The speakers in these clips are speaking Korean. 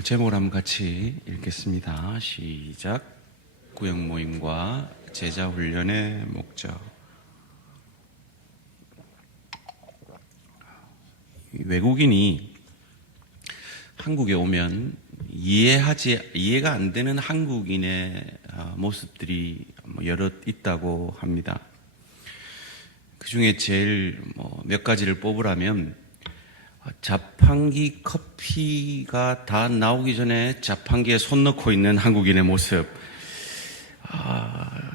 제목을 한번 같이 읽겠습니다. 시작. 구역 모임과 제자 훈련의 목적. 외국인이 한국에 오면 이해가 안 되는 한국인의 모습들이 여럿 있다고 합니다. 그 중에 제일 몇 가지를 뽑으라면, 자판기 커피가 다 나오기 전에 자판기에 손 넣고 있는 한국인의 모습.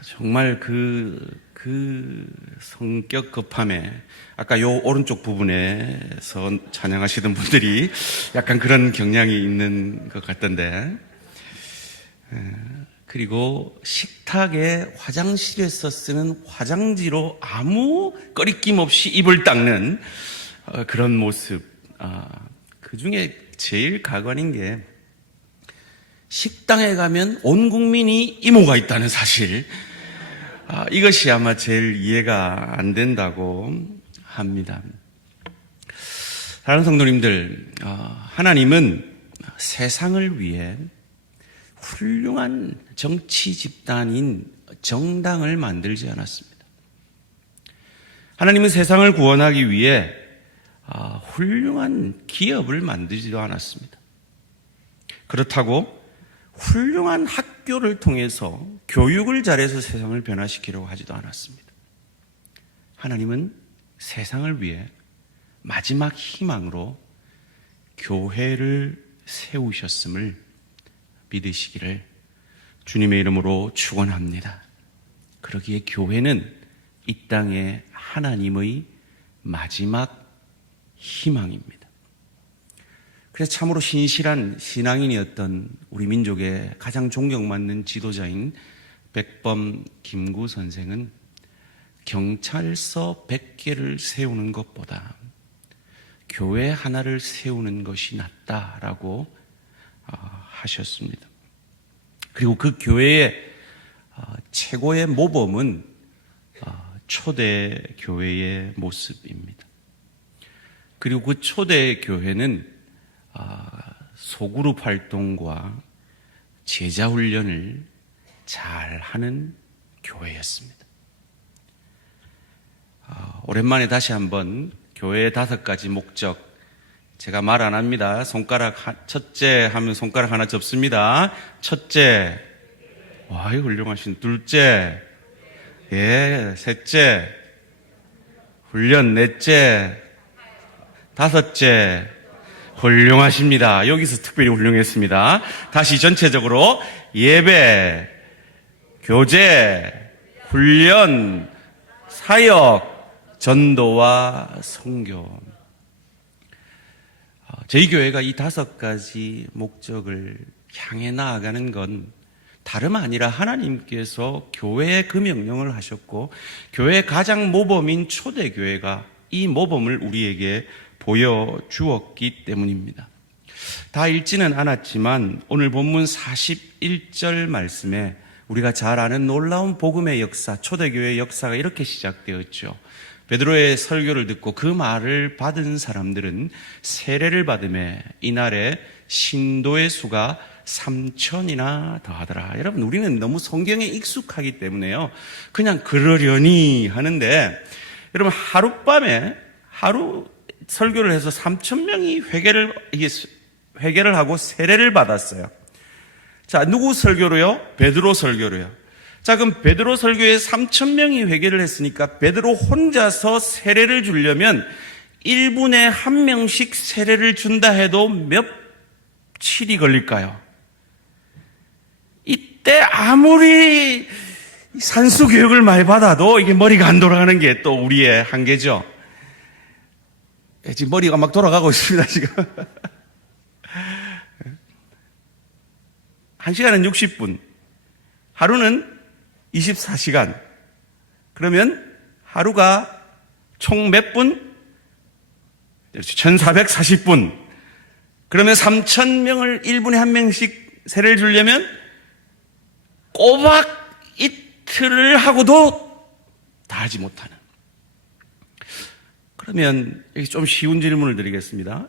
정말 그 성격 급함에, 아까 요 오른쪽 부분에서 찬양하시던 분들이 약간 그런 경향이 있는 것 같던데. 그리고 식탁에 화장실에서 쓰는 화장지로 아무 꺼리낌 없이 입을 닦는 그런 모습. 그 중에 제일 가관인 게, 식당에 가면 온 국민이 이모가 있다는 사실. 이것이 아마 제일 이해가 안 된다고 합니다. 사랑하는 성도님들, 하나님은 세상을 위해 훌륭한 정치 집단인 정당을 만들지 않았습니다. 하나님은 세상을 구원하기 위해 훌륭한 기업을 만들지도 않았습니다. 그렇다고 훌륭한 학교를 통해서 교육을 잘해서 세상을 변화시키려고 하지도 않았습니다. 하나님은 세상을 위해 마지막 희망으로 교회를 세우셨음을 믿으시기를 주님의 이름으로 축원합니다. 그러기에 교회는 이 땅에 하나님의 마지막 희망입니다. 그래서 참으로 신실한 신앙인이었던 우리 민족의 가장 존경받는 지도자인 백범 김구 선생은 경찰서 100개를 세우는 것보다 교회 하나를 세우는 것이 낫다라고 하셨습니다. 그리고 그 교회의 최고의 모범은 초대 교회의 모습입니다. 그리고 그 초대 교회는 소그룹 활동과 제자 훈련을 잘 하는 교회였습니다. 오랜만에 다시 한번 교회의 5가지 목적, 제가 말 안 합니다. 첫째 하면 손가락 하나 접습니다. 첫째, 와, 이거 훌륭하신. 둘째, 셋째, 훈련. 넷째, 다섯째, 훌륭하십니다. 여기서 특별히 훌륭했습니다. 다시 전체적으로 예배, 교제, 훈련, 사역, 전도와 선교. 저희 교회가 이 5가지 목적을 향해 나아가는 건 다름 아니라 하나님께서 교회에 그 명령을 하셨고, 교회의 가장 모범인 초대교회가 이 모범을 우리에게 보여주었기 때문입니다. 다 읽지는 않았지만 오늘 본문 41절 말씀에 우리가 잘 아는 놀라운 복음의 역사, 초대교회의 역사가 이렇게 시작되었죠. 베드로의 설교를 듣고 그 말을 받은 사람들은 세례를 받음에 이날에 신도의 수가 3,000이나 더하더라. 여러분, 우리는 너무 성경에 익숙하기 때문에요, 그냥 그러려니 하는데, 여러분, 하루 설교를 해서 3,000명이 회개를 하고 세례를 받았어요. 자, 누구 설교로요? 베드로 설교로요. 자, 그럼 베드로 설교에 3,000명이 회개를 했으니까 베드로 혼자서 세례를 주려면 1분에 1명씩 세례를 준다 해도 며칠이 걸릴까요? 이때 아무리 산수 교육을 많이 받아도 이게 머리가 안 돌아가는 게 또 우리의 한계죠. 지금 머리가 막 돌아가고 있습니다, 지금. 1시간은 60분, 하루는 24시간. 그러면 하루가 총 몇 분? 1440분. 그러면 3,000명을 1분에 1명씩 세례를 주려면 꼬박 이틀을 하고도 다 하지 못하는. 그러면 여기 좀 쉬운 질문을 드리겠습니다.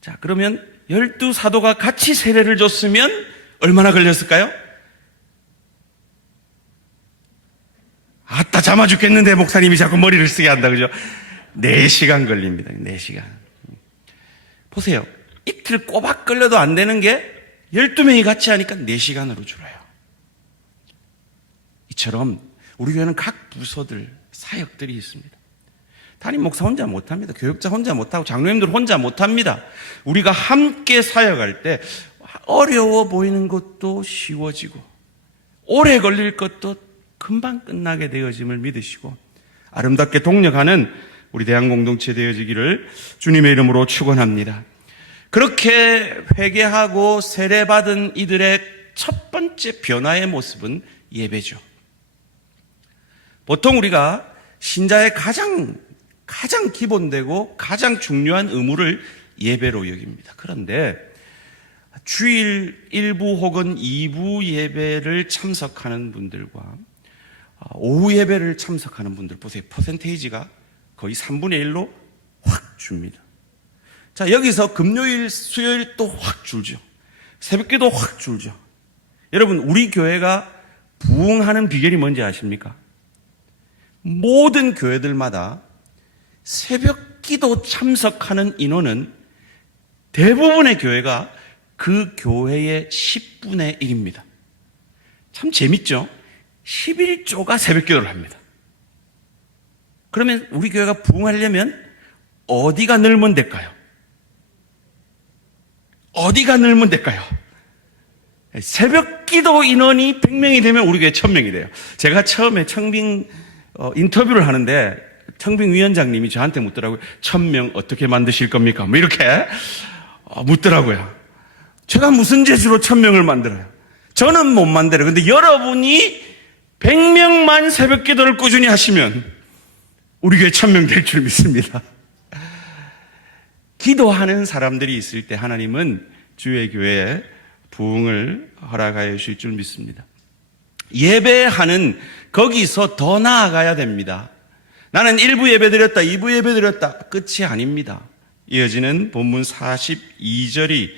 자, 그러면 12사도가 같이 세례를 줬으면 얼마나 걸렸을까요? 아따, 잠아 죽겠는데 목사님이 자꾸 머리를 쓰게 한다, 그죠? 4시간 걸립니다. 4시간. 보세요. 이틀 꼬박 걸려도 안 되는 게 12명이 같이 하니까 4시간으로 줄어요. 이처럼 우리 교회는 각 부서들, 사역들이 있습니다. 담임 목사 혼자 못합니다. 교육자 혼자 못하고 장로님들 혼자 못합니다. 우리가 함께 사역할 때 어려워 보이는 것도 쉬워지고 오래 걸릴 것도 금방 끝나게 되어짐을 믿으시고 아름답게 동력하는 우리 대한공동체 되어지기를 주님의 이름으로 축원합니다. 그렇게 회개하고 세례받은 이들의 첫 번째 변화의 모습은 예배죠. 보통 우리가 신자의 가장 기본되고 가장 중요한 의무를 예배로 여깁니다. 그런데 주일 1부 혹은 2부 예배를 참석하는 분들과 오후 예배를 참석하는 분들 보세요. 퍼센테이지가 거의 3분의 1로 확 줍니다. 자, 여기서 금요일, 수요일 또 확 줄죠. 새벽기도 확 줄죠. 여러분, 우리 교회가 부흥하는 비결이 뭔지 아십니까? 모든 교회들마다 새벽기도 참석하는 인원은 대부분의 교회가 그 교회의 10분의 1입니다. 참 재밌죠? 11조가 새벽기도를 합니다. 그러면 우리 교회가 부흥하려면 어디가 늘면 될까요? 어디가 늘면 될까요? 새벽기도 인원이 100명이 되면 우리 교회 1000명이 돼요. 제가 처음에 청빙 인터뷰를 하는데 청빙 위원장님이 저한테 묻더라고요. 1000명 어떻게 만드실 겁니까? 뭐 이렇게 묻더라고요. 제가 무슨 재주로 1000명을 만들어요? 저는 못 만들어요. 근데 여러분이 100명만 새벽 기도를 꾸준히 하시면 우리 교회 1000명 될 줄 믿습니다. 기도하는 사람들이 있을 때 하나님은 주의 교회에 부흥을 허락하여 주실 줄 믿습니다. 예배하는 거기서 더 나아가야 됩니다. 나는 1부 예배 드렸다, 2부 예배 드렸다. 끝이 아닙니다. 이어지는 본문 42절이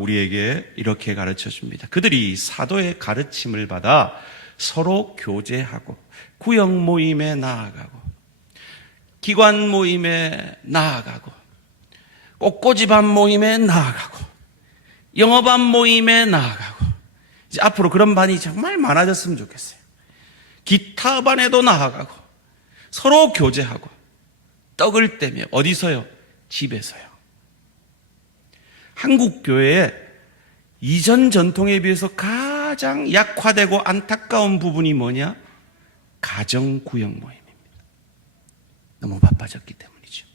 우리에게 이렇게 가르쳐 줍니다. 그들이 사도의 가르침을 받아 서로 교제하고 구역 모임에 나아가고 기관 모임에 나아가고 꽃꽂이반 모임에 나아가고 영어반 모임에 나아가고 이제 앞으로 그런 반이 정말 많아졌으면 좋겠어요. 기타반에도 나아가고 서로 교제하고 떡을 떼며 어디서요? 집에서요. 한국 교회의 이전 전통에 비해서 가장 약화되고 안타까운 부분이 뭐냐? 가정 구역 모임입니다. 너무 바빠졌기 때문이죠.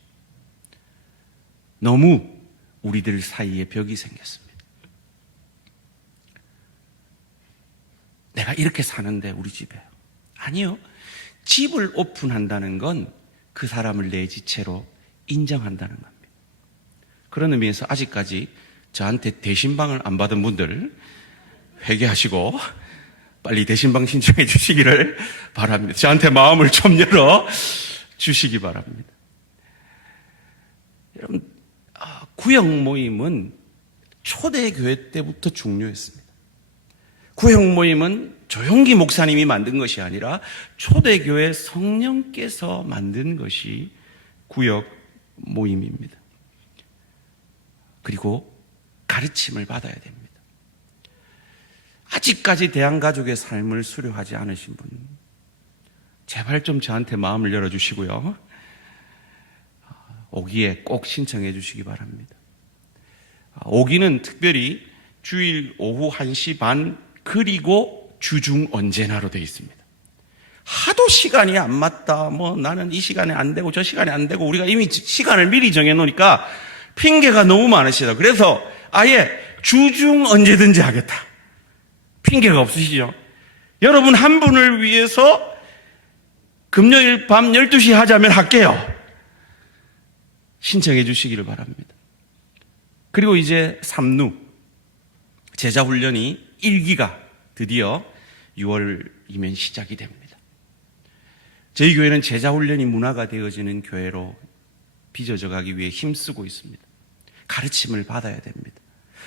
너무 우리들 사이에 벽이 생겼습니다. 내가 이렇게 사는데 우리 집에 아니요. 집을 오픈한다는 건 그 사람을 내 지체로 인정한다는 겁니다. 그런 의미에서 아직까지 저한테 대신방을 안 받은 분들 회개하시고 빨리 대신방 신청해 주시기를 바랍니다. 저한테 마음을 좀 열어 주시기 바랍니다. 여러분, 구역 모임은 초대교회 때부터 중요했습니다. 구역 모임은 조용기 목사님이 만든 것이 아니라 초대교회 성령께서 만든 것이 구역 모임입니다. 그리고 가르침을 받아야 됩니다. 아직까지 대한가족의 삶을 수료하지 않으신 분, 제발 좀 저한테 마음을 열어주시고요. 오기에 꼭 신청해 주시기 바랍니다. 오기는 특별히 주일 오후 1시 반 그리고 주중 언제나로 되어 있습니다. 하도 시간이 안 맞다, 나는 이 시간에 안 되고 저 시간에 안 되고 우리가 이미 시간을 미리 정해놓으니까 핑계가 너무 많으시다. 그래서 아예 주중 언제든지 하겠다. 핑계가 없으시죠? 여러분 한 분을 위해서 금요일 밤 12시 하자면 할게요. 신청해 주시기를 바랍니다. 그리고 이제 3루 제자훈련이 1기가 드디어 6월이면 시작이 됩니다. 저희 교회는 제자훈련이 문화가 되어지는 교회로 빚어져 가기 위해 힘쓰고 있습니다. 가르침을 받아야 됩니다.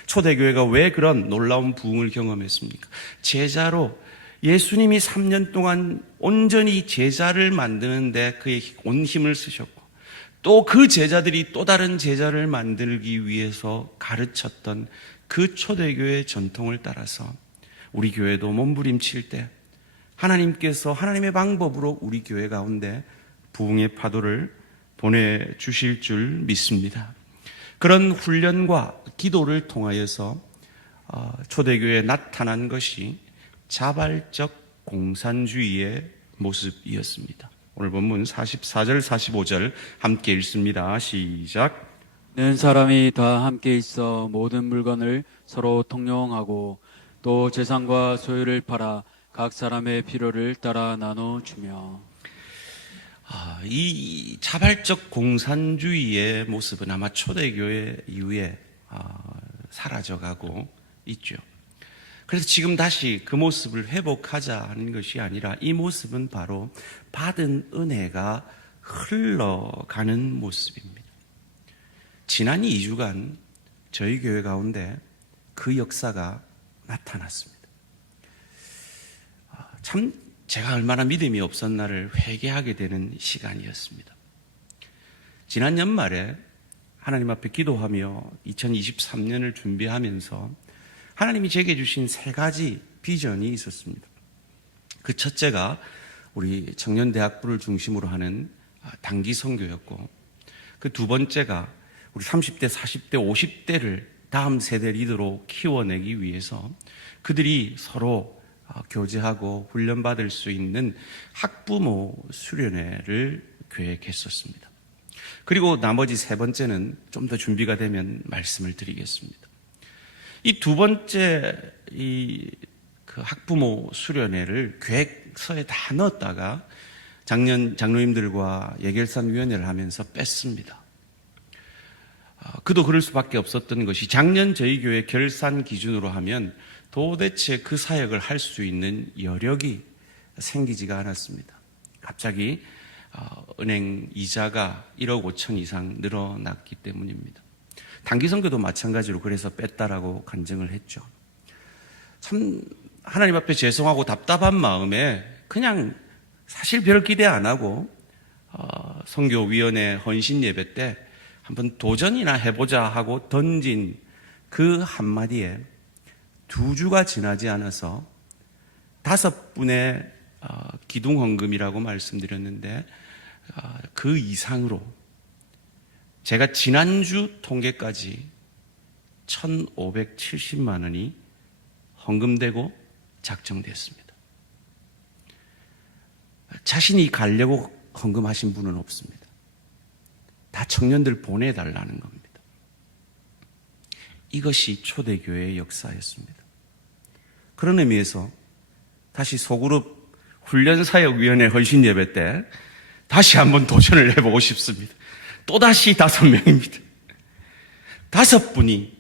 초대교회가 왜 그런 놀라운 부흥을 경험했습니까? 제자로 예수님이 3년 동안 온전히 제자를 만드는데 그의 온 힘을 쓰셨고, 또 그 제자들이 또 다른 제자를 만들기 위해서 가르쳤던 그 초대교회의 전통을 따라서 우리 교회도 몸부림칠 때 하나님께서 하나님의 방법으로 우리 교회 가운데 부흥의 파도를 보내주실 줄 믿습니다. 그런 훈련과 기도를 통하여서 초대교회에 나타난 것이 자발적 공산주의의 모습이었습니다. 오늘 본문 44절 45절 함께 읽습니다. 시작. 는 사람이 다 함께 있어 모든 물건을 서로 통용하고 또 재산과 소유를 팔아 각 사람의 필요를 따라 나눠주며. 이 자발적 공산주의의 모습은 아마 초대교회 이후에 사라져가고 있죠. 그래서 지금 다시 그 모습을 회복하자 하는 것이 아니라 이 모습은 바로 받은 은혜가 흘러가는 모습입니다. 지난 2주간 저희 교회 가운데 그 역사가 나타났습니다. 참 제가 얼마나 믿음이 없었나를 회개하게 되는 시간이었습니다. 지난 연말에 하나님 앞에 기도하며 2023년을 준비하면서 하나님이 제게 주신 3가지 비전이 있었습니다. 그 첫째가 우리 청년대학부를 중심으로 하는 단기 선교였고, 그 두 번째가 우리 30대, 40대, 50대를 다음 세대 리더로 키워내기 위해서 그들이 서로 교제하고 훈련받을 수 있는 학부모 수련회를 계획했었습니다. 그리고 나머지 3번째는 좀 더 준비가 되면 말씀을 드리겠습니다. 이 두 번째 그 학부모 수련회를 계획서에 다 넣었다가 작년 장로님들과 예결산위원회를 하면서 뺐습니다. 그도 그럴 수밖에 없었던 것이 작년 저희 교회 결산 기준으로 하면 도대체 그 사역을 할 수 있는 여력이 생기지가 않았습니다. 갑자기 은행 이자가 1억 5천 이상 늘어났기 때문입니다. 단기 선교도 마찬가지로 그래서 뺐다라고 간증을 했죠. 참 하나님 앞에 죄송하고 답답한 마음에 그냥 사실 별 기대 안 하고 선교위원회 헌신 예배 때 한번 도전이나 해보자 하고 던진 그 한마디에 2주가 지나지 않아서 5분의 기둥헌금이라고 말씀드렸는데 그 이상으로 제가 지난주 통계까지 1,570만 원이 헌금되고 작정됐습니다. 자신이 가려고 헌금하신 분은 없습니다. 다 청년들 보내달라는 겁니다. 이것이 초대교회의 역사였습니다. 그런 의미에서 다시 소그룹 훈련사역위원회 헌신 예배 때 다시 한번 도전을 해보고 싶습니다. 또다시 5명입니다. 5분이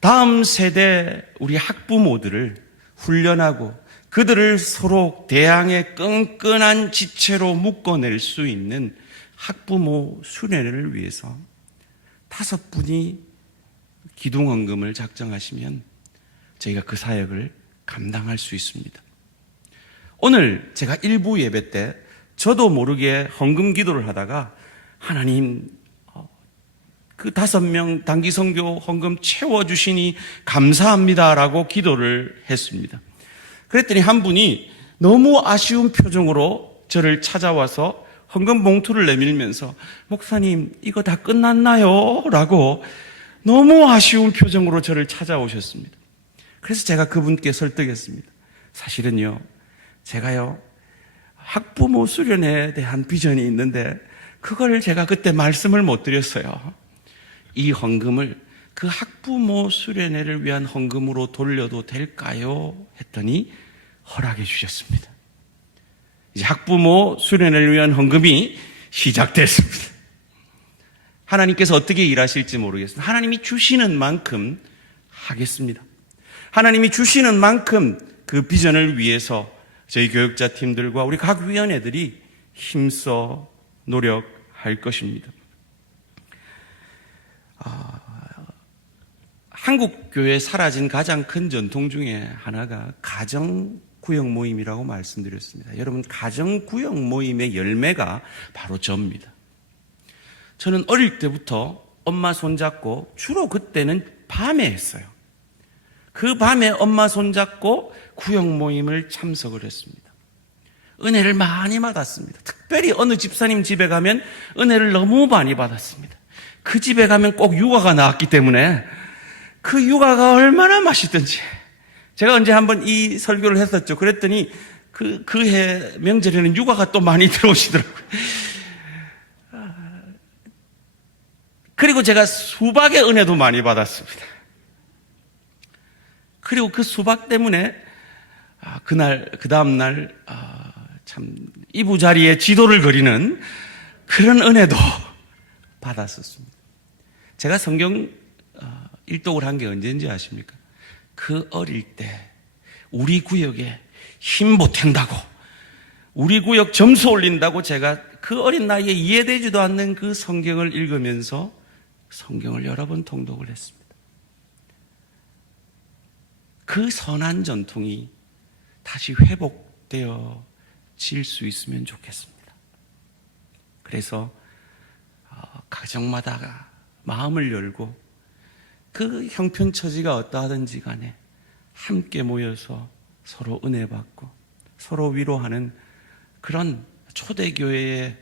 다음 세대 우리 학부모들을 훈련하고 그들을 서로 대항의 끈끈한 지체로 묶어낼 수 있는 학부모 수련회를 위해서 5분이 기둥헌금을 작정하시면 저희가 그 사역을 감당할 수 있습니다. 오늘 제가 일부 예배 때 저도 모르게 헌금 기도를 하다가 하나님 그 5명 단기 선교 헌금 채워주시니 감사합니다라고 기도를 했습니다. 그랬더니 한 분이 너무 아쉬운 표정으로 저를 찾아와서 헌금 봉투를 내밀면서 목사님 이거 다 끝났나요? 라고 너무 아쉬운 표정으로 저를 찾아오셨습니다. 그래서 제가 그분께 설득했습니다. 사실은요, 제가요 학부모 수련회에 대한 비전이 있는데 그걸 제가 그때 말씀을 못 드렸어요. 이 헌금을 그 학부모 수련회를 위한 헌금으로 돌려도 될까요? 했더니 허락해 주셨습니다. 이제 학부모 수련회를 위한 헌금이 시작됐습니다. 하나님께서 어떻게 일하실지 모르겠습니다. 하나님이 주시는 만큼 하겠습니다. 하나님이 주시는 만큼 그 비전을 위해서 저희 교육자 팀들과 우리 각 위원회들이 힘써 노력할 것입니다. 한국 교회에 사라진 가장 큰 전통 중에 하나가 가정 구역 모임이라고 말씀드렸습니다. 여러분, 가정 구역 모임의 열매가 바로 접니다. 저는 어릴 때부터 엄마 손잡고 주로 그때는 밤에 했어요. 그 밤에 엄마 손잡고 구역 모임을 참석을 했습니다. 은혜를 많이 받았습니다. 특별히 어느 집사님 집에 가면 은혜를 너무 많이 받았습니다. 그 집에 가면 꼭 육아가 나왔기 때문에 그 육아가 얼마나 맛있던지. 제가 언제 한번 이 설교를 했었죠. 그랬더니 그 해 명절에는 육아가 또 많이 들어오시더라고요. 그리고 제가 수박의 은혜도 많이 받았습니다. 그리고 그 수박 때문에 그 다음날 참 이부자리에 지도를 그리는 그런 은혜도 받았었습니다. 제가 성경 일독을 한 게 언제인지 아십니까? 그 어릴 때 우리 구역에 힘 보탠다고, 우리 구역 점수 올린다고 제가 그 어린 나이에 이해되지도 않는 그 성경을 읽으면서 성경을 여러 번 통독을 했습니다. 그 선한 전통이 다시 회복되어질 수 있으면 좋겠습니다. 그래서 가정마다 마음을 열고 그 형편처지가 어떠하든지 간에 함께 모여서 서로 은혜 받고 서로 위로하는 그런 초대교회의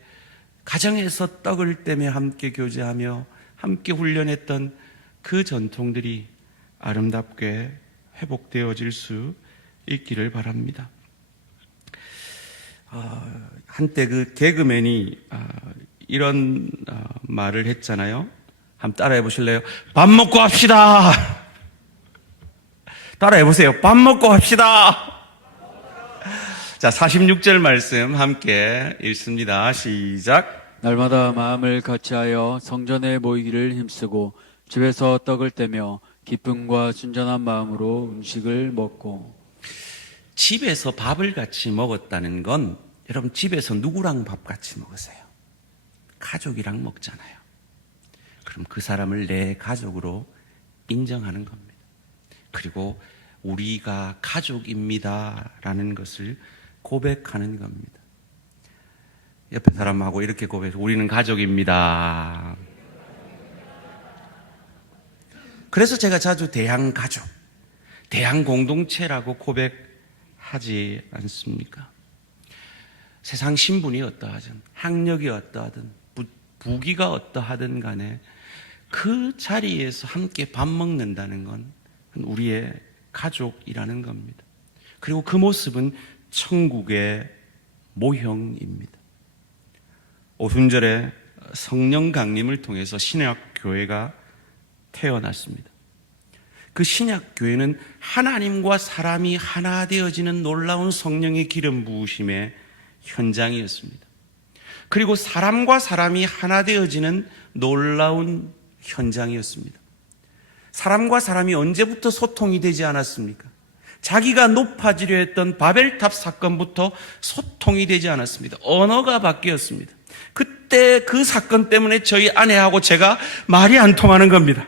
가정에서 떡을 떼며 함께 교제하며 함께 훈련했던 그 전통들이 아름답게 회복되어질 수 있기를 바랍니다. 한때 그 개그맨이 이런 말을 했잖아요. 한번 따라해 보실래요? 밥 먹고 합시다. 따라해 보세요. 밥 먹고 합시다. 자, 46절 말씀 함께 읽습니다. 시작. 날마다 마음을 같이하여 성전에 모이기를 힘쓰고 집에서 떡을 떼며 기쁨과 순전한 마음으로 음식을 먹고. 집에서 밥을 같이 먹었다는 건 여러분, 집에서 누구랑 밥 같이 먹으세요? 가족이랑 먹잖아요. 그럼 그 사람을 내 가족으로 인정하는 겁니다. 그리고 우리가 가족입니다라는 것을 고백하는 겁니다. 옆에 사람하고 이렇게 고백해서 우리는 가족입니다. 그래서 제가 자주 대항가족, 대항공동체라고 고백하지 않습니까? 세상 신분이 어떠하든, 학력이 어떠하든, 부귀가 어떠하든 간에 그 자리에서 함께 밥 먹는다는 건 우리의 가족이라는 겁니다. 그리고 그 모습은 천국의 모형입니다. 오순절에 성령 강림을 통해서 신약교회가 태어났습니다. 그 신약교회는 하나님과 사람이 하나 되어지는 놀라운 성령의 기름 부으심의 현장이었습니다. 그리고 사람과 사람이 하나 되어지는 놀라운 현장이었습니다. 사람과 사람이 언제부터 소통이 되지 않았습니까? 자기가 높아지려 했던 바벨탑 사건부터 소통이 되지 않았습니다. 언어가 바뀌었습니다. 그때 그 사건 때문에 저희 아내하고 제가 말이 안 통하는 겁니다.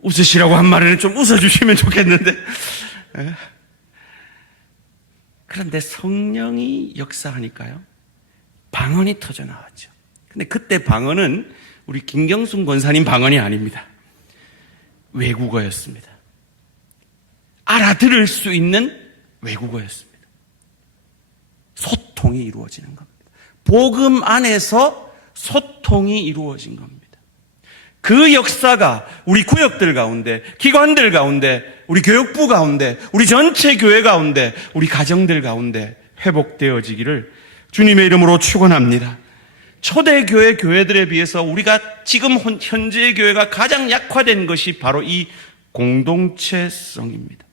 웃으시라고 한 말에는 좀 웃어주시면 좋겠는데. 그런데 성령이 역사하니까요, 방언이 터져 나왔죠. 근데 그때 방언은 우리 김경순 권사님 방언이 아닙니다. 외국어였습니다. 알아들을 수 있는 외국어였습니다. 소통이 이루어지는 겁니다. 복음 안에서 소통이 이루어진 겁니다. 그 역사가 우리 구역들 가운데, 기관들 가운데, 우리 교육부 가운데, 우리 전체 교회 가운데, 우리 가정들 가운데 회복되어지기를 주님의 이름으로 축원합니다. 초대교회 교회들에 비해서 우리가 지금 현재의 교회가 가장 약화된 것이 바로 이 공동체성입니다.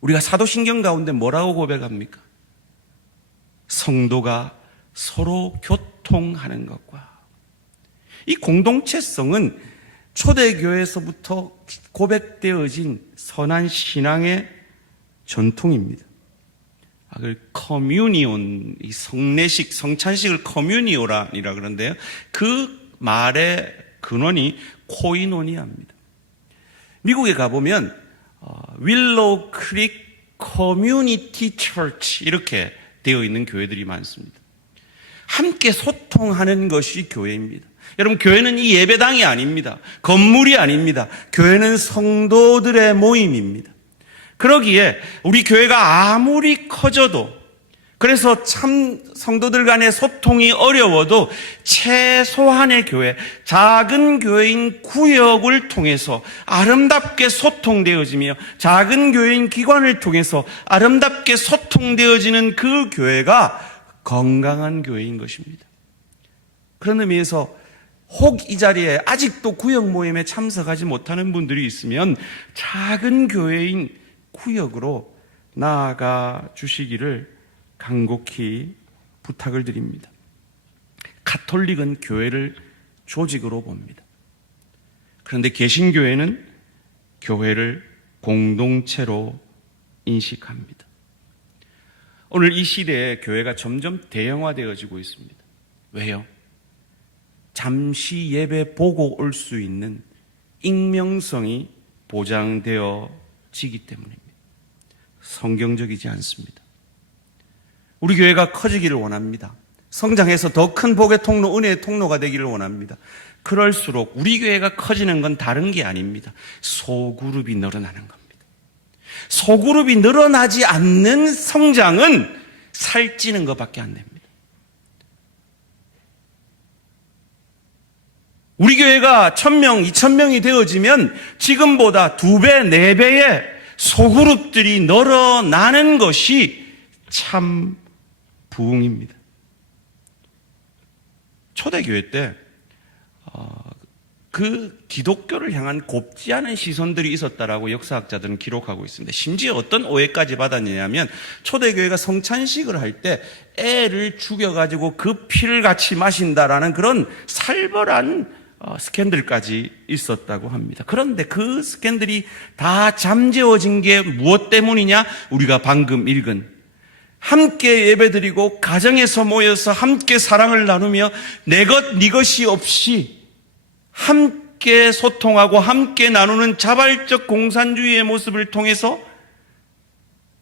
우리가 사도신경 가운데 뭐라고 고백합니까? 성도가 서로 교통하는 것과, 이 공동체성은 초대교회에서부터 고백되어진 선한 신앙의 전통입니다. 그 커뮤니온, 이 성례식, 성찬식을 커뮤니오라니라 그러는데요. 그 말의 근원이 코이노니아입니다. 미국에 가보면 윌로우 크릭 커뮤니티 처치 이렇게 되어 있는 교회들이 많습니다. 함께 소통하는 것이 교회입니다. 여러분, 교회는 이 예배당이 아닙니다. 건물이 아닙니다. 교회는 성도들의 모임입니다. 그러기에 우리 교회가 아무리 커져도, 그래서 참 성도들 간의 소통이 어려워도 최소한의 교회, 작은 교회인 구역을 통해서 아름답게 소통되어지며 작은 교회인 기관을 통해서 아름답게 소통되어지는 그 교회가 건강한 교회인 것입니다. 그런 의미에서 혹 이 자리에 아직도 구역 모임에 참석하지 못하는 분들이 있으면 작은 교회인 구역으로 나아가 주시기를 간곡히 부탁을 드립니다. 가톨릭은 교회를 조직으로 봅니다. 그런데 개신교회는 교회를 공동체로 인식합니다. 오늘 이 시대에 교회가 점점 대형화되어지고 있습니다. 왜요? 잠시 예배 보고 올 수 있는 익명성이 보장되어지기 때문입니다. 성경적이지 않습니다. 우리 교회가 커지기를 원합니다. 성장해서 더 큰 복의 통로, 은혜의 통로가 되기를 원합니다. 그럴수록 우리 교회가 커지는 건 다른 게 아닙니다. 소그룹이 늘어나는 겁니다. 소그룹이 늘어나지 않는 성장은 살찌는 것밖에 안 됩니다. 우리 교회가 1000명, 2000명이 되어지면 지금보다 2배, 4배의 소그룹들이 늘어나는 것이 참 부흥입니다. 초대교회 때 그 기독교를 향한 곱지 않은 시선들이 있었다라고 역사학자들은 기록하고 있습니다. 심지어 어떤 오해까지 받았느냐면 초대교회가 성찬식을 할 때 애를 죽여가지고 그 피를 같이 마신다라는 그런 살벌한 스캔들까지 있었다고 합니다. 그런데 그 스캔들이 다 잠재워진 게 무엇 때문이냐? 우리가 방금 읽은 함께 예배드리고 가정에서 모여서 함께 사랑을 나누며 내 것, 네 것이 없이 함께 소통하고 함께 나누는 자발적 공산주의의 모습을 통해서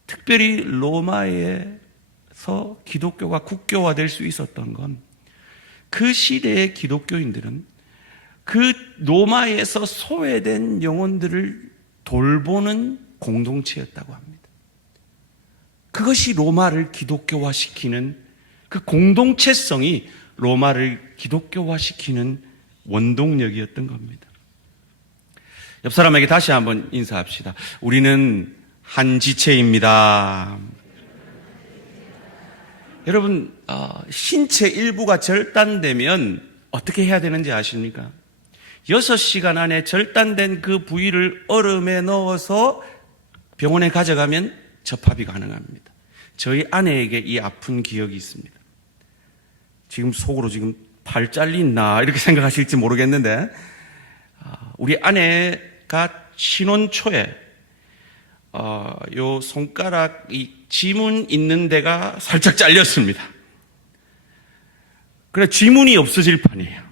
특별히 로마에서 기독교가 국교화될 수 있었던 건 그 시대의 기독교인들은 그 로마에서 소외된 영혼들을 돌보는 공동체였다고 합니다. 그것이 로마를 기독교화시키는 그 공동체성이 로마를 기독교화시키는 원동력이었던 겁니다. 옆 사람에게 다시 한번 인사합시다. 우리는 한 지체입니다. 여러분, 신체 일부가 절단되면 어떻게 해야 되는지 아십니까? 6시간 안에 절단된 그 부위를 얼음에 넣어서 병원에 가져가면 접합이 가능합니다. 저희 아내에게 이 아픈 기억이 있습니다. 지금 속으로 지금 팔 잘린나 이렇게 생각하실지 모르겠는데 우리 아내가 신혼 초에 요 손가락 이 지문 있는 데가 살짝 잘렸습니다. 그래 지문이 없어질 판이에요.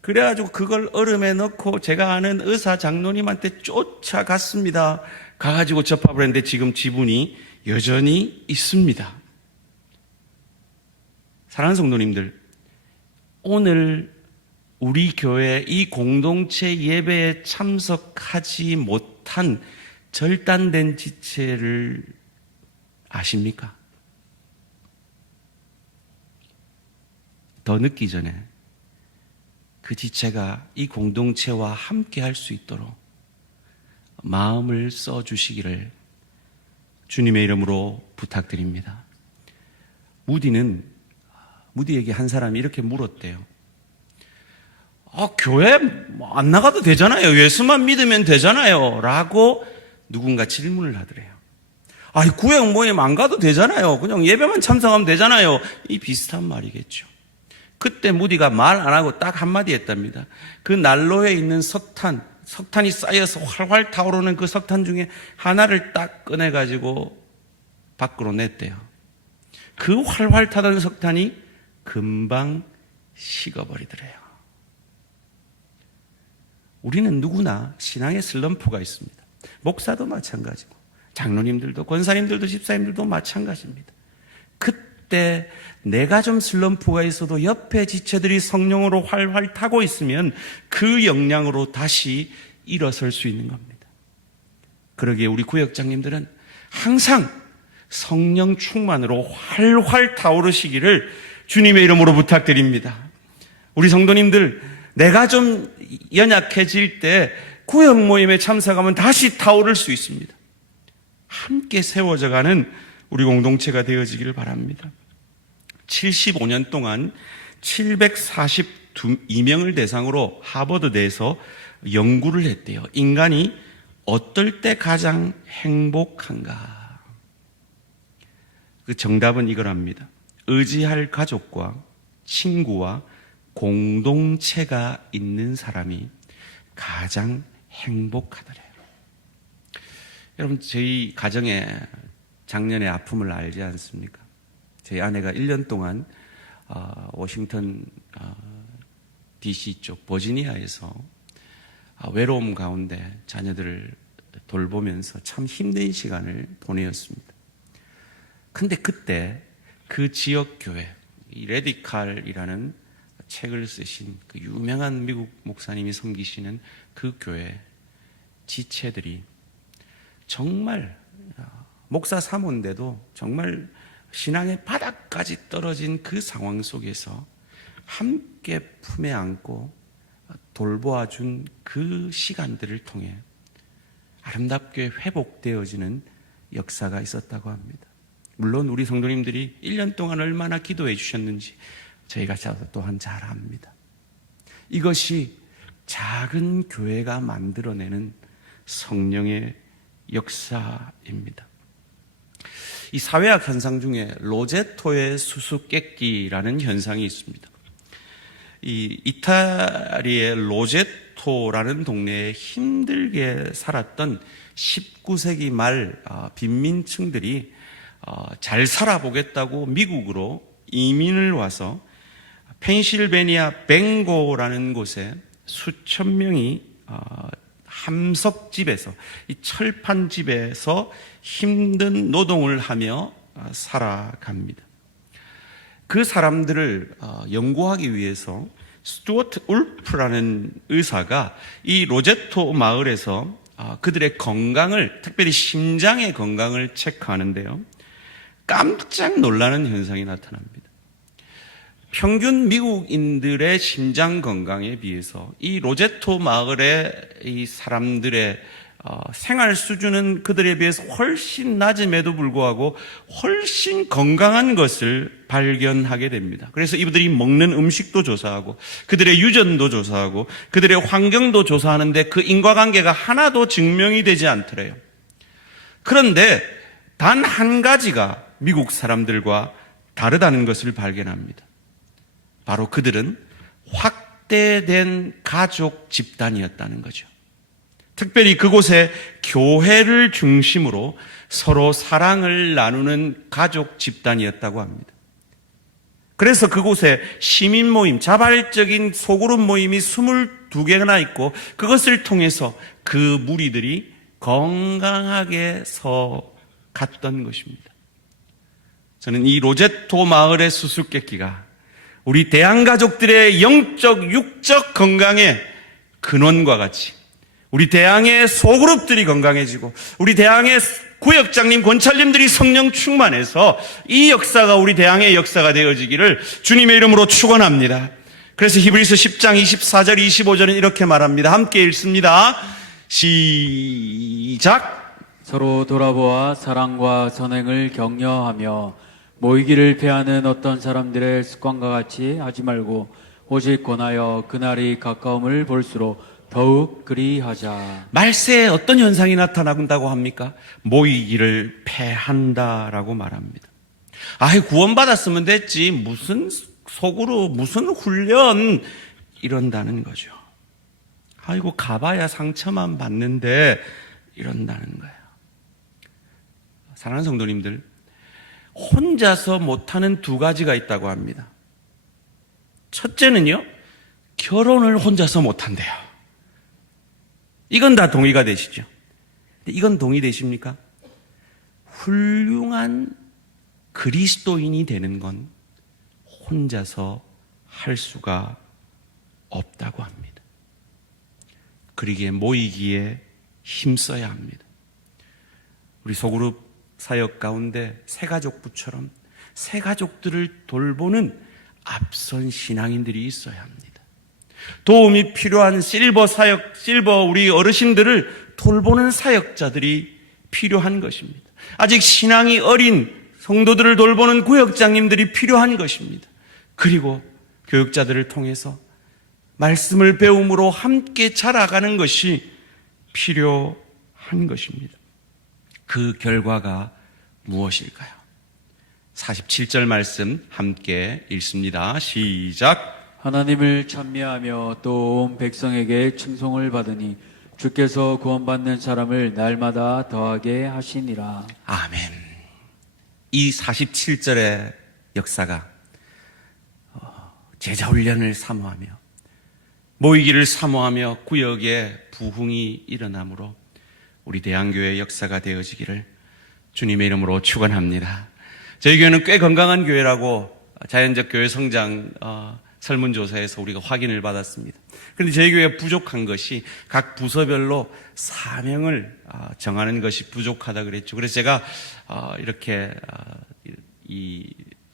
그래가지고 그걸 얼음에 넣고 제가 아는 의사 장로님한테 쫓아갔습니다. 가가지고 접합을 했는데 지금 지문이 여전히 있습니다. 사랑하는 성도님들, 오늘 우리 교회 이 공동체 예배에 참석하지 못한 절단된 지체를 아십니까? 더 늦기 전에 그 지체가 이 공동체와 함께 할 수 있도록 마음을 써주시기를 주님의 이름으로 부탁드립니다. 무디에게 한 사람이 이렇게 물었대요. 교회 안 나가도 되잖아요. 예수만 믿으면 되잖아요. 라고 누군가 질문을 하더래요. 구역 모임 안 가도 되잖아요. 그냥 예배만 참석하면 되잖아요. 이 비슷한 말이겠죠. 그때 무디가 말 안 하고 딱 한마디 했답니다. 그 난로에 있는 석탄이 쌓여서 활활 타오르는 그 석탄 중에 하나를 딱 꺼내가지고 밖으로 냈대요. 그 활활 타던 석탄이 금방 식어버리더래요. 우리는 누구나 신앙의 슬럼프가 있습니다. 목사도 마찬가지고 장로님들도 권사님들도 집사님들도 마찬가지입니다. 그때 내가 좀 슬럼프가 있어도 옆에 지체들이 성령으로 활활 타고 있으면 그 역량으로 다시 일어설 수 있는 겁니다. 그러기에 우리 구역장님들은 항상 성령 충만으로 활활 타오르시기를 주님의 이름으로 부탁드립니다. 우리 성도님들, 내가 좀 연약해질 때 구역 모임에 참석하면 다시 타오를 수 있습니다. 함께 세워져가는 우리 공동체가 되어지기를 바랍니다. 75년 동안 742명을 대상으로 하버드대에서 연구를 했대요. 인간이 어떨 때 가장 행복한가? 그 정답은 이거랍니다. 의지할 가족과 친구와 공동체가 있는 사람이 가장 행복하더래요. 여러분, 저희 가정에 작년에 아픔을 알지 않습니까? 저희 아내가 1년 동안 워싱턴 DC 쪽 버지니아에서 외로움 가운데 자녀들을 돌보면서 참 힘든 시간을 보내었습니다. 근데 그때 그 지역 교회, 이 레디칼이라는 책을 쓰신 그 유명한 미국 목사님이 섬기시는 그 교회 지체들이 정말 목사 사모인데도 정말 신앙의 바닥까지 떨어진 그 상황 속에서 함께 품에 안고 돌보아준 그 시간들을 통해 아름답게 회복되어지는 역사가 있었다고 합니다. 물론 우리 성도님들이 1년 동안 얼마나 기도해 주셨는지 저희가 또한 잘 압니다. 이것이 작은 교회가 만들어내는 성령의 역사입니다. 이 사회학 현상 중에 로제토의 수수께끼라는 현상이 있습니다. 이 이탈리아의 로제토라는 동네에 힘들게 살았던 19세기 말 빈민층들이 잘 살아보겠다고 미국으로 이민을 와서 펜실베니아 벵고라는 곳에 수천 명이 함석집에서, 이 철판집에서 힘든 노동을 하며 살아갑니다. 그 사람들을 연구하기 위해서 스튜어트 울프라는 의사가 이 로제토 마을에서 그들의 건강을, 특별히 심장의 건강을 체크하는데요, 깜짝 놀라는 현상이 나타납니다. 평균 미국인들의 심장 건강에 비해서 이 로제토 마을의 이 사람들의 생활 수준은 그들에 비해서 훨씬 낮음에도 불구하고 훨씬 건강한 것을 발견하게 됩니다. 그래서 이분들이 먹는 음식도 조사하고 그들의 유전도 조사하고 그들의 환경도 조사하는데 그 인과관계가 하나도 증명이 되지 않더래요. 그런데 단 한 가지가 미국 사람들과 다르다는 것을 발견합니다. 바로 그들은 확대된 가족 집단이었다는 거죠. 특별히 그곳에 교회를 중심으로 서로 사랑을 나누는 가족 집단이었다고 합니다. 그래서 그곳에 시민 모임, 자발적인 소그룹 모임이 22개나 있고 그것을 통해서 그 무리들이 건강하게 갔던 것입니다. 저는 이 로제토 마을의 수수께끼가 우리 대한가족들의 영적, 육적 건강의 근원과 같이 우리 대항의 소그룹들이 건강해지고 우리 대항의 구역장님, 권찰님들이 성령 충만해서 이 역사가 우리 대항의 역사가 되어지기를 주님의 이름으로 축원합니다. 그래서 히브리서 10장 24절 25절은 이렇게 말합니다. 함께 읽습니다. 시작. 서로 돌아보아 사랑과 선행을 격려하며 모이기를 패하는 어떤 사람들의 습관과 같이 하지 말고 오직 권하여 그날이 가까움을 볼수록 더욱 그리하자. 말세에 어떤 현상이 나타난다고 합니까? 모이기를 패한다라고 말합니다. 구원받았으면 됐지 무슨 속으로 무슨 훈련 이런다는 거죠. 아이고 가봐야 상처만 받는데 이런다는 거예요. 사랑하는 성도님들, 혼자서 못하는 두 가지가 있다고 합니다. 첫째는요, 결혼을 혼자서 못한대요. 이건 다 동의가 되시죠? 이건 동의되십니까? 훌륭한 그리스도인이 되는 건 혼자서 할 수가 없다고 합니다. 그러기에 모이기에 힘써야 합니다. 우리 소그룹 사역 가운데 새가족부처럼 새가족들을 돌보는 앞선 신앙인들이 있어야 합니다. 도움이 필요한 실버 우리 어르신들을 돌보는 사역자들이 필요한 것입니다. 아직 신앙이 어린 성도들을 돌보는 구역장님들이 필요한 것입니다. 그리고 교육자들을 통해서 말씀을 배움으로 함께 자라가는 것이 필요한 것입니다. 그 결과가 무엇일까요? 47절 말씀 함께 읽습니다. 시작. 하나님을 찬미하며 또 온 백성에게 칭송을 받으니 주께서 구원받는 사람을 날마다 더하게 하시니라. 아멘. 이 47절의 역사가 제자훈련을 사모하며 모이기를 사모하며 구역에 부흥이 일어나므로 우리 대한교회의 역사가 되어지기를 주님의 이름으로 축원합니다. 저희 교회는 꽤 건강한 교회라고 자연적 교회 성장 설문조사에서 우리가 확인을 받았습니다. 그런데 저희 교회가 부족한 것이 각 부서별로 사명을 정하는 것이 부족하다 그랬죠. 그래서 제가 이렇게 이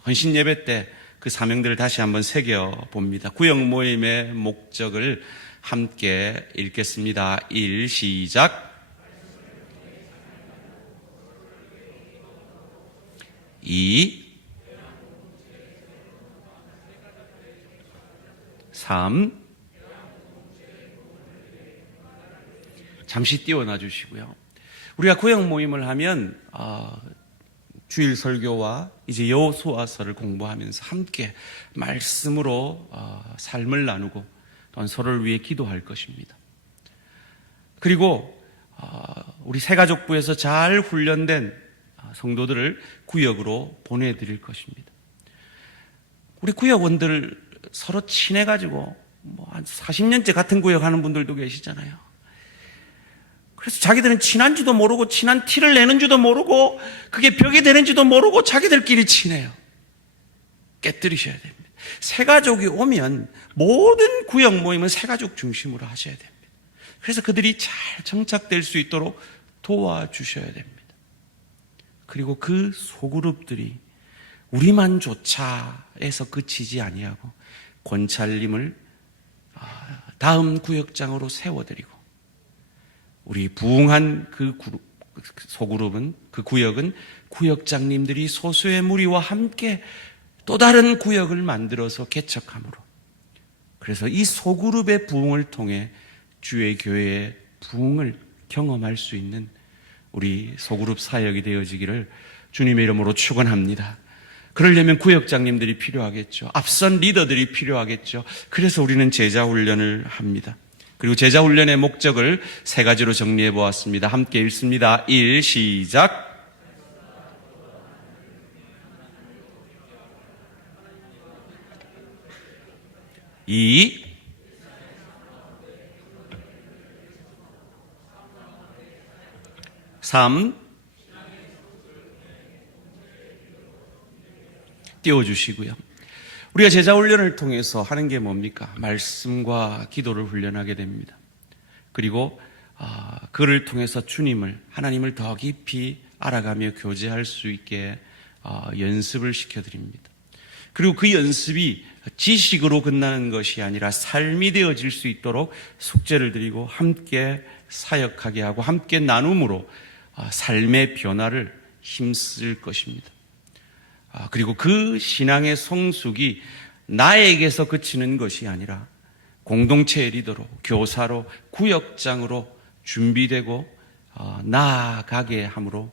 헌신 예배 때 그 사명들을 다시 한번 새겨 봅니다. 구역 모임의 목적을 함께 읽겠습니다. 1 시작. 2 3 잠시 띄워놔 주시고요. 우리가 구역 모임을 하면 주일 설교와 이제 여호수아서를 공부하면서 함께 말씀으로 삶을 나누고 또한 서로를 위해 기도할 것입니다. 그리고 우리 새가족부에서 잘 훈련된 성도들을 구역으로 보내드릴 것입니다. 우리 구역원들 서로 친해가지고 한 40년째 같은 구역 하는 분들도 계시잖아요. 그래서 자기들은 친한지도 모르고 친한 티를 내는지도 모르고 그게 벽이 되는지도 모르고 자기들끼리 친해요. 깨뜨리셔야 됩니다. 새가족이 오면 모든 구역 모임은 새가족 중심으로 하셔야 됩니다. 그래서 그들이 잘 정착될 수 있도록 도와주셔야 됩니다. 그리고 그 소그룹들이 우리만 조차에서 그치지 아니하고 권찰님을 다음 구역장으로 세워드리고 우리 부흥한 그 소그룹은 그 구역은 구역장님들이 소수의 무리와 함께 또 다른 구역을 만들어서 개척함으로 그래서 이 소그룹의 부흥을 통해 주의 교회의 부흥을 경험할 수 있는 우리 소그룹 사역이 되어지기를 주님의 이름으로 축원합니다. 그러려면 구역장님들이 필요하겠죠. 앞선 리더들이 필요하겠죠. 그래서 우리는 제자훈련을 합니다. 그리고 제자훈련의 목적을 세 가지로 정리해 보았습니다. 함께 읽습니다. 1 시작. 이 3 띄워주시고요. 우리가 제자훈련을 통해서 하는 게 뭡니까? 말씀과 기도를 훈련하게 됩니다. 그리고 그를 통해서 하나님을 더 깊이 알아가며 교제할 수 있게 연습을 시켜드립니다. 그리고 그 연습이 지식으로 끝나는 것이 아니라 삶이 되어질 수 있도록 숙제를 드리고 함께 사역하게 하고 함께 나눔으로 삶의 변화를 힘쓸 것입니다. 그리고 그 신앙의 성숙이 나에게서 그치는 것이 아니라 공동체의 리더로, 교사로, 구역장으로 준비되고 나아가게 함으로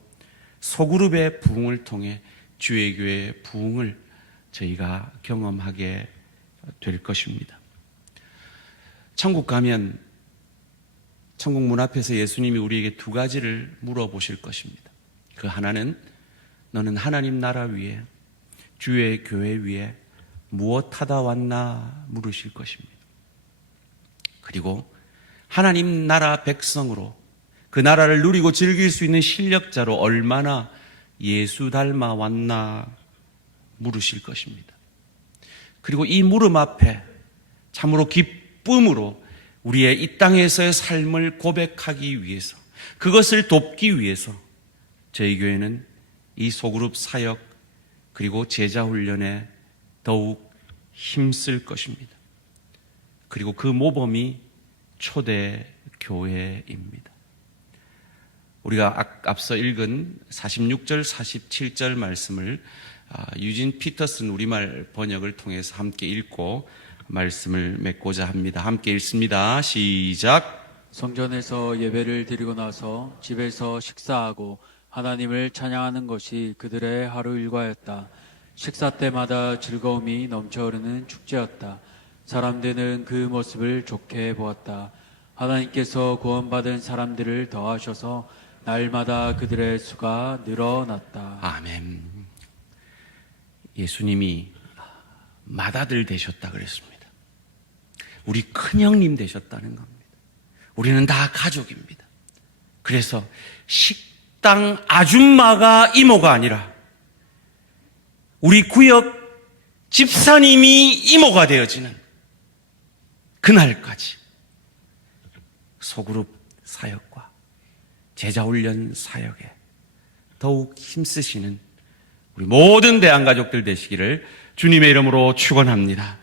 소그룹의 부흥을 통해 주의 교회의 부흥을 저희가 경험하게 될 것입니다. 천국 가면 천국 문 앞에서 예수님이 우리에게 두 가지를 물어보실 것입니다. 그 하나는 너는 하나님 나라 위에 주의 교회 위에 무엇 하다 왔나 물으실 것입니다. 그리고 하나님 나라 백성으로 그 나라를 누리고 즐길 수 있는 실력자로 얼마나 예수 닮아 왔나 물으실 것입니다. 그리고 이 물음 앞에 참으로 기쁨으로 우리의 이 땅에서의 삶을 고백하기 위해서, 그것을 돕기 위해서 저희 교회는 이 소그룹 사역 그리고 제자 훈련에 더욱 힘쓸 것입니다. 그리고 그 모범이 초대 교회입니다. 우리가 앞서 읽은 46절, 47절 말씀을 유진 피터슨 우리말 번역을 통해서 함께 읽고 말씀을 맺고자 합니다. 함께 읽습니다. 시작. 성전에서 예배를 드리고 나서 집에서 식사하고 하나님을 찬양하는 것이 그들의 하루 일과였다. 식사 때마다 즐거움이 넘쳐 흐르는 축제였다. 사람들은 그 모습을 좋게 보았다. 하나님께서 구원받은 사람들을 더하셔서 날마다 그들의 수가 늘어났다. 아멘. 예수님이 맏아들 되셨다 그랬습니다. 우리 큰형님 되셨다는 겁니다. 우리는 다 가족입니다. 그래서 식당 아줌마가 이모가 아니라 우리 구역 집사님이 이모가 되어지는 그날까지 소그룹 사역과 제자훈련 사역에 더욱 힘쓰시는 우리 모든 대한가족들 되시기를 주님의 이름으로 축원합니다.